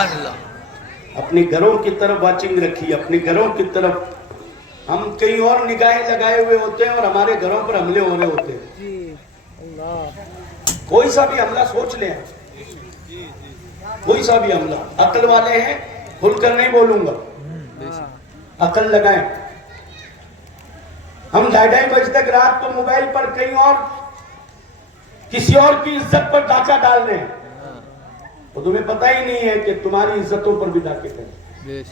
سبحان اللہ. اپنے گھروں کی طرف واچنگ رکھیے, اپنے گھروں کی طرف. ہم کہیں اور نگاہیں لگائے ہوئے ہوتے ہیں اور ہمارے گھروں پر حملے ہو رہے ہوتے ہیں. جی اللہ. کوئی سا بھی حملہ سوچ لیں, کوئی سا بھی حملہ. عقل والے ہیں, کھل کر نہیں بولوں گا, عقل لگائیں. ہم 2:30 بجے تک رات کو موبائل پر کہیں اور کسی اور کی عزت پر ڈاکہ ڈال رہے ہیں, تو تمہیں پتہ ہی نہیں ہے کہ تمہاری عزتوں پر بھی ڈاکے کریں.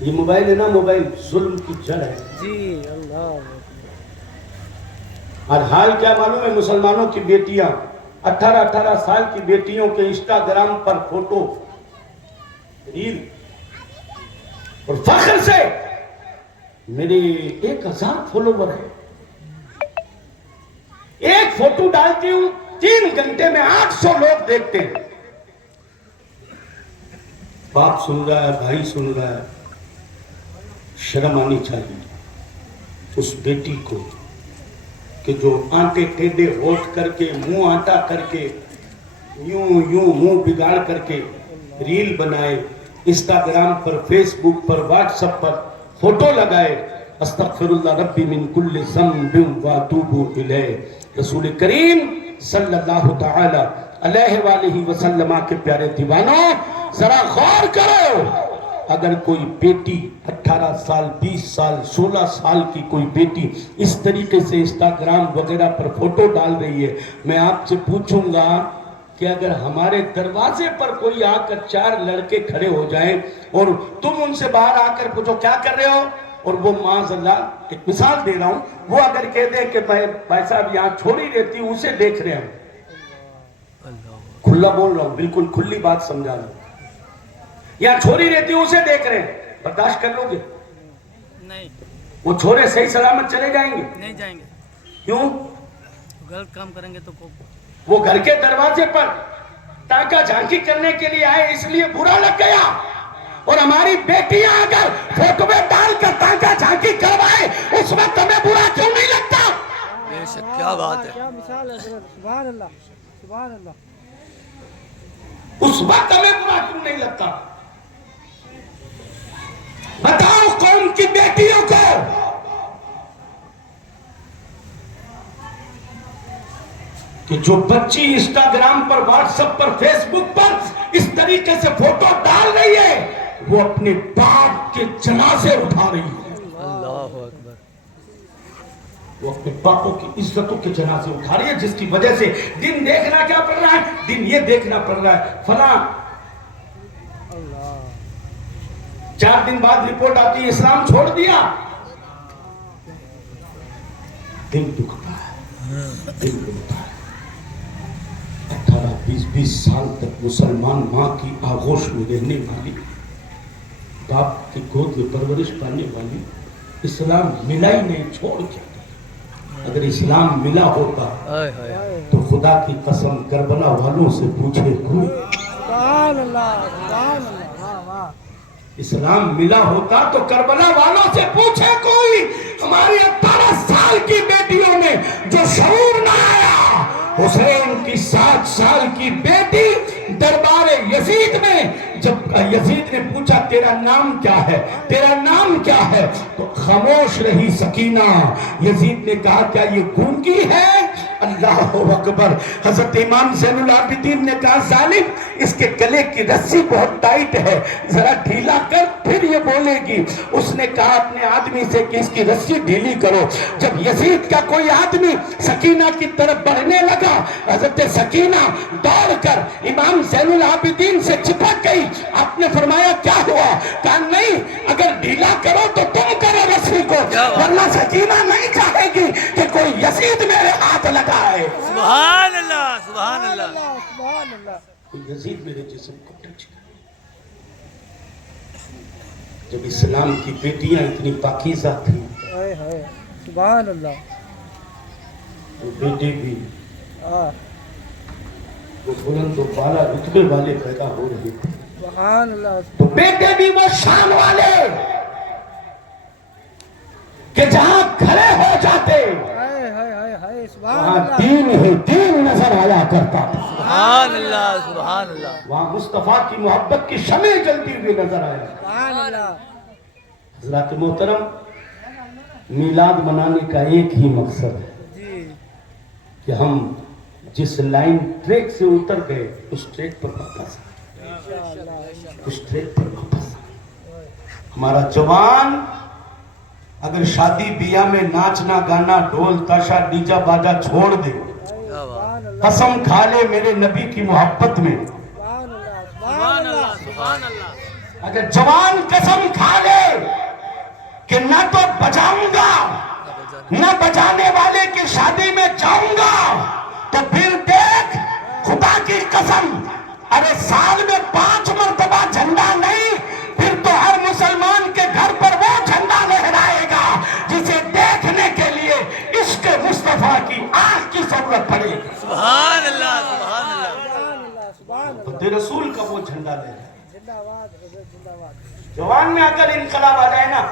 یہ موبائل ہے نا, موبائل ظلم کی جڑ ہے. جی اللہ. اور حال کیا معلوم ہے, مسلمانوں کی بیٹیاں 18 سال کی بیٹیوں کے انسٹاگرام پر فوٹو, ریل, اور فخر سے میرے 1000 فالوور ہیں. ایک فوٹو ڈالتی ہوں 3 گھنٹے میں 800 لوگ دیکھتے ہیں. باپ سن رہا ہے, بھائی سن رہا ہے. شرم آنی چاہیے اس بیٹی کو کہ جو آنٹے ٹیڑھے ہوٹ کر کے, منہ آٹا کر کے, یوں منہ بگاڑ کر کے ریل بنائے, انسٹاگرام پر, فیس بک پر, واٹس ایپ پر فوٹو لگائے. استغفر اللہ ربی من کل ذنب واتوب الیہ. رسول کریم صلی اللہ تعالی علیہ وآلہ وسلم کے پیارے دیوانوں, ذرا غور کرو. اگر کوئی بیٹی 18 سال, 20 سال, 16 سال کی کوئی بیٹی اس طریقے سے انسٹاگرام وغیرہ پر فوٹو ڈال رہی ہے, میں آپ سے پوچھوں گا کہ اگر ہمارے دروازے پر کوئی آ کر 4 لڑکے کھڑے ہو جائیں اور تم ان سے باہر آ کر پوچھو کیا کر رہے ہو, اور وہ معاذ اللہ, ایک مثال دے رہا ہوں, وہ اگر کہہ دیں کہ بھائی صاحب یہاں چھوڑی رہتی ہوں, اسے دیکھ رہے ہیں, کھلا بول رہا ہوں, بالکل کھلی بات سمجھا رہا ہوں, یہاں چھوڑی رہتی ہوں, اسے دیکھ رہے ہیں, برداشت کر لو گے؟ نہیں. وہ چھوڑے صحیح سلامت چلے جائیں گے؟ نہیں جائیں گے. کیوں؟ غلط کام کریں گے تو وہ گھر کے دروازے پر تاکہ جھانکی کرنے کے لیے آئے, اس لیے برا لگ گیا. اور ہماری بیٹیاں اگر فوٹو میں ڈال کر تاکہ جھانکی کروائے, اس وقت ہمیں برا کیوں نہیں لگتا؟ بے شک, کیا بات ہے, کیا مثال ہے حضرت. سبحان اللہ, سبحان اللہ. اس وقت ہمیں برا کیوں نہیں لگتا؟ بتاؤ قوم کی بیٹیوں کو کہ جو بچی انسٹاگرام پر, واٹس ایپ پر, فیس بک پر اس طریقے سے فوٹو ڈال رہی ہے, وہ اپنے باپ کے جنازے اٹھا رہی ہے. اللہ اکبر. وہ اپنے باپوں کی عزتوں کے جنازے اٹھا رہی ہے, جس کی وجہ سے دن دیکھنا کیا پڑ رہا ہے, دن یہ دیکھنا پڑ رہا ہے فلاں 4 دن بعد رپورٹ آتی ہے اسلام چھوڑ دیا. دل دکھتا ہے, دل دکھتا ہے. 18-20 سال تک مسلمان ماں کی آغوش میں رہنے والی, باپ کی گود میں پرورش پانے والی, اسلام ملا ہی نہیں, چھوڑ کے. اگر اسلام ملا ہوتا تو خدا کی قسم کربلا والوں سے پوچھے کوئی. سبحان اللہ, سبحان اللہ. اسلام ملا ہوتا تو کربلا والوں سے پوچھے کوئی. ہماری 18 سال کی بیٹیوں میں جو شعور نہ آیا, حسین کی 7 سال کی بیٹی دربار یزید میں جب یزید نے پوچھا تیرا نام کیا ہے, تیرا نام کیا ہے, تو خاموش رہی سکینہ. یزید نے کہا کیا یہ گونگی ہے؟ اللہ اکبر. حضرت امام زین العابدین نے کہا ظالم, اس کے گلے کی رسی بہت ٹائٹ ہے, ذرا ڈھیلا کر پھر یہ بولے گی. اس نے کہا اپنے آدمی سے کہ اس کی رسی ڈھیلی کرو. جب یزید کا کوئی آدمی سکینہ کی طرف بڑھنے لگا, حضرت سکینہ دوڑ کر امام زین العابدین سے چپک گئی. آپ نے فرمایا کیا ہوا؟ کہا نہیں, اگر ڈھیلا کرو تو تم کرو رسی کو, ورنہ سکینہ نہیں چاہے گی کہ کوئی یزید میرے ہاتھ لگائے. سبحان اللہ, سبحان اللہ, سبحان اللہ. کوئی یزید میرے جسم کو ٹچ کرے. جب اسلام کی بیٹیاں اتنی پاکیزہ تھیں, سبحان اللہ. وہ بیٹے بھی وہ بلند و بالا رتبے والے پیدا ہو رہے تھے, سبحان اللہ. تو بیٹے بھی وہ شان والے کہ جہاں کھڑے ہو جاتے وہاں دین ہی دین نظر آیا کرتا. سبحان اللہ سبحان اللہ وہاں مصطفیٰ کی محبت کی شمع جلتی ہوئی نظر آئے. سبحان اللہ. حضرات محترم، میلاد منانے کا ایک ہی مقصد ہے جی. کہ ہم جس لائن ٹریک سے اتر گئے اس ٹریک پر واپس آئیں. انشاءاللہ. اس ٹریک پر واپس آئیں. ہمارا جوان اگر شادی بیاہ میں ناچنا گانا ڈھول تاشا ڈیجا باجا چھوڑ دے، کیا بات سبحان اللہ. قسم کھا لے میرے نبی کی محبت میں، سبحان اللہ. سبحان اللہ سبحان اللہ اگر جوان قسم کھا لے کہ نہ تو بجاؤں گا نہ بجانے والے کی شادی میں جاؤں گا، تو پھر دیکھ خدا کی قسم، ارے سال میں 5 مرتبہ جھنڈا نہیں، پھر تو ہر مسلمان کے گھر پر وہ جھنڈا لہرائے گا جسے دیکھنے کے لیے عشق مصطفیٰ کی آنکھ کی ضرورت پڑے گی. سبحان اللہ سبحان اللہ سبحان اللہ. سبحان اللہ. خود رسول کا وہ جھنڈا لہرائے. زندہ باد حضرت. زندہ باد. جوان میں اگر انقلاب آ جائے نا،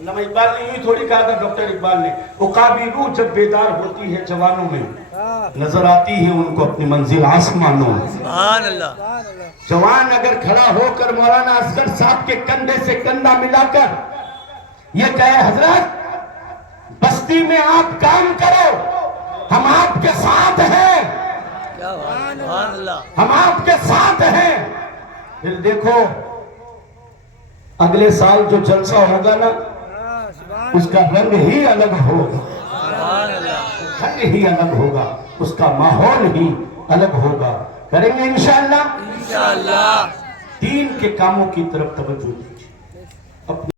علامہ اقبال نے یوں تھوڑی کہا تھا، ڈاکٹر اقبال نے، عقابی روح جب بیدار ہوتی ہے جوانوں میں، ہاں. نظر آتی ہے ان کو اپنی منزل آسمانوں میں. سبحان اللہ سبحان اللہ. جوان اگر کھڑا ہو کر مولانا اصغر صاحب کے کندھے سے کندھا ملا کر یہ کہے، حضرت بستی میں آپ کام کرو، ہم آپ کے ساتھ ہیں، کیا بات سبحان اللہ ہم آپ کے ساتھ ہیں، پھر دیکھو اگلے سال جو جلسہ ہوگا نا، ہاں. سبحان اس کا رنگ ہی الگ ہوگا، سبحان اللہ رنگ ہی الگ ہوگا، اس کا ماحول ہی الگ ہوگا. کریں گے انشاءاللہ. انشاءاللہ دین کے کاموں کی طرف توجہ دیجیے.